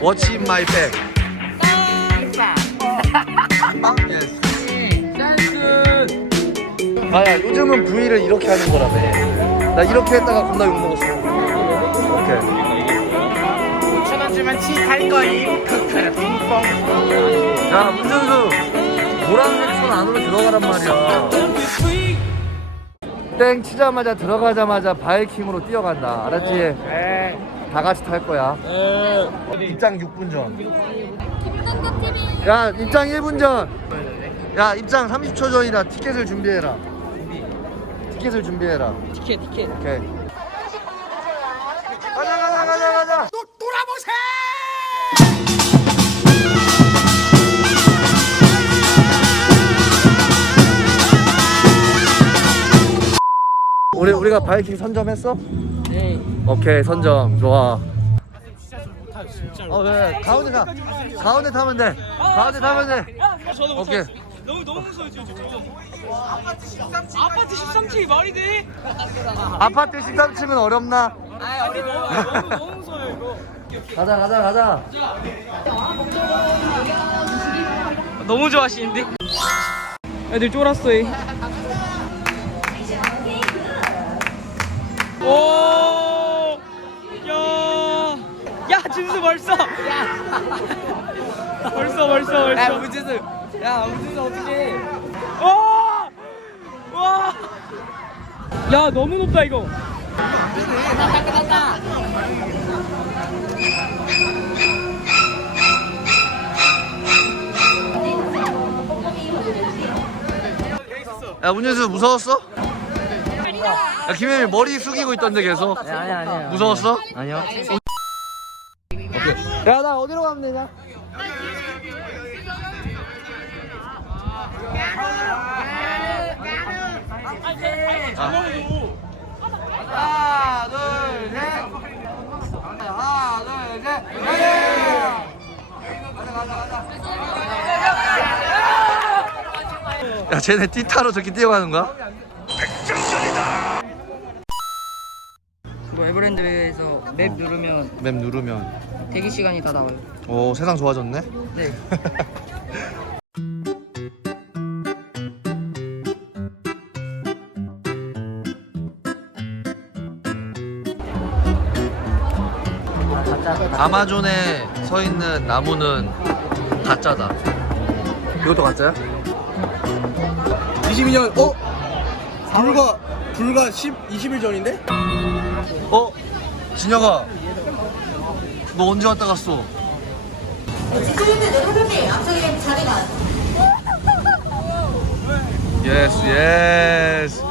What's in my bag? yes. 아야 요즘은 V를 이렇게 하는 거라며. 나 이렇게 했다가 겁나 욕먹었어. 오케이. 5천원 주면 치할 거임. 크크르 빙뽕. 야 문준수. 노란색 손 안으로 들어가란 말이야. 땡 치자마자 들어가자마자 바이킹으로 뛰어간다. 알았지? 네 다 같이 탈 거야. 입장 6분 전야 입장 1분 전 야 입장 30초 전이다 티켓을 준비해라. 티켓을 준비해라. 티켓 티켓. 오케이. 가자 가자 가자 가자. 우리 우리가 바이킹 선점했어? 네 오케이 선점 좋아. 어 왜? 가운데 가. 가운데 타면 돼. 가운데 타면 돼. 오케이. 너무 너무 무서워 지금 아파트 13층 아파트 13층이 말이 돼? 아파트 13층은 어렵나? 아 너무 너무 너무 무서워요 이거 가자 가자 가자. 너무 좋아하시는데? 애들 쫄았어 이. 오! 야, 준수 벌써! 벌써 벌써 벌써. 야, 우준수. 야, 우준수 어떡해. 와! 와! 야, 너무 높다 이거. 야 문준수 무서웠어? 야 김혜미 머리 숙이고 있던데 계속. 아니 아니야 무서웠어? 아니요. 야 나 어디로 가면 되냐? 하나 둘 셋 하나 둘셋 야 쟤네 띠타로 저렇게 뛰어가는 거야? 그리고 에버랜드에서 맵 누르면 맵 누르면 대기 시간이 다 나와요. 오 세상 좋아졌네. 네. 아마존에 서 있는 나무는 가짜다. 이것도 가짜야? 22년 어? 불과 불과 10 20일 전인데? 어? 진혁아, 너 언제 왔다 갔어? 지소님들 사장님 앞쪽에 자리가 예스, 예스,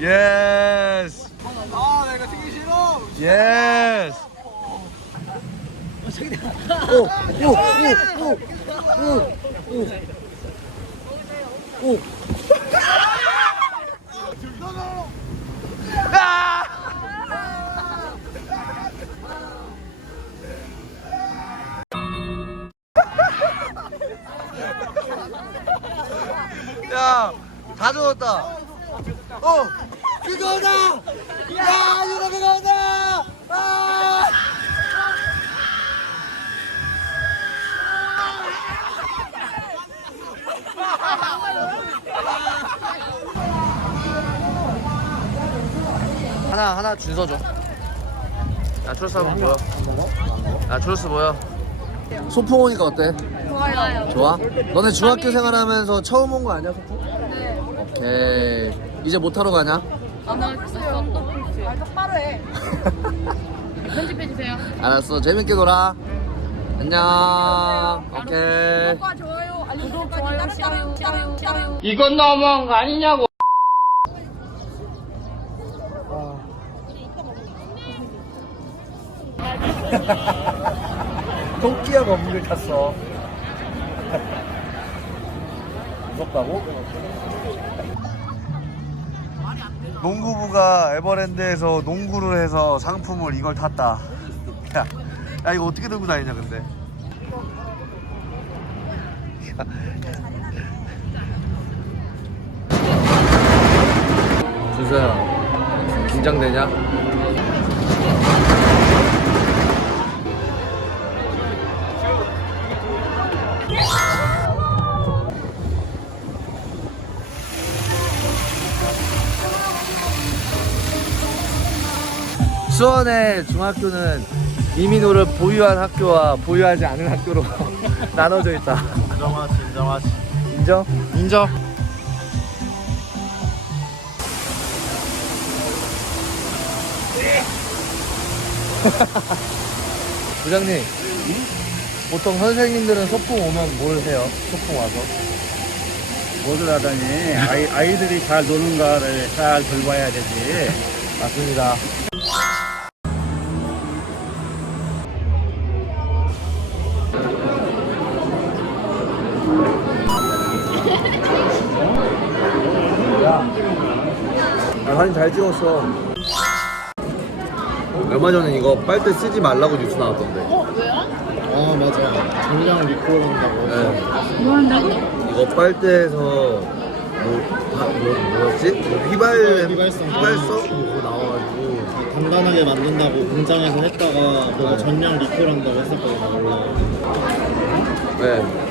예스, 아 내가 되게 싫어. 예스. 야, 다 젖었다. 어, 그거다. 야, 이거 그거다. 아! 하나 하나 준서 줘. 야 초로스 한번 보여. 야 초로스 보여. 소풍 오니까 어때? 좋아요. 좋아? 너네 중학교 생활하면서 처음 온 거 아니야 소풍? 네. 오케이. 이제 못 하러 가냐? 편집해주세요. 알았어. 재밌게 놀아. 안녕. 오케이. 구독, 좋아요, 알림 설정까지 따로 따로 따로 이건 너무한 거 아니냐고. 토끼야 건물 탔어. 무섭다고? 농구부가 에버랜드에서 농구를 해서 상품을 이걸 탔다. 야, 야 이거 어떻게 들고 다니냐 근데? 준서야 긴장되냐? 수원의 중학교는 이민호를 보유한 학교와 보유하지 않은 학교로 나눠져 있다. 인정하지 인정하지 인정? 인정 부장님, 보통 선생님들은 소풍 오면 뭘 해요? 소풍 와서? 뭐들 하다니 아이, 아이들이 잘 노는가를 잘 돌봐야 되지 맞습니다. 잘 찍었어. 얼마 전에 이거 빨대 쓰지 말라고 뉴스 나왔던데. 어 맞아 전량 리콜 한다고 네. 이거 빨대에서 뭐, 아, 뭐 뭐였지? 뭐 휘발 휘발성. 휘발성 그거 나와가지고 단단하게 만든다고 공장에서 했다가 그거 전량 리콜 한다고 했었거든요 원래 네.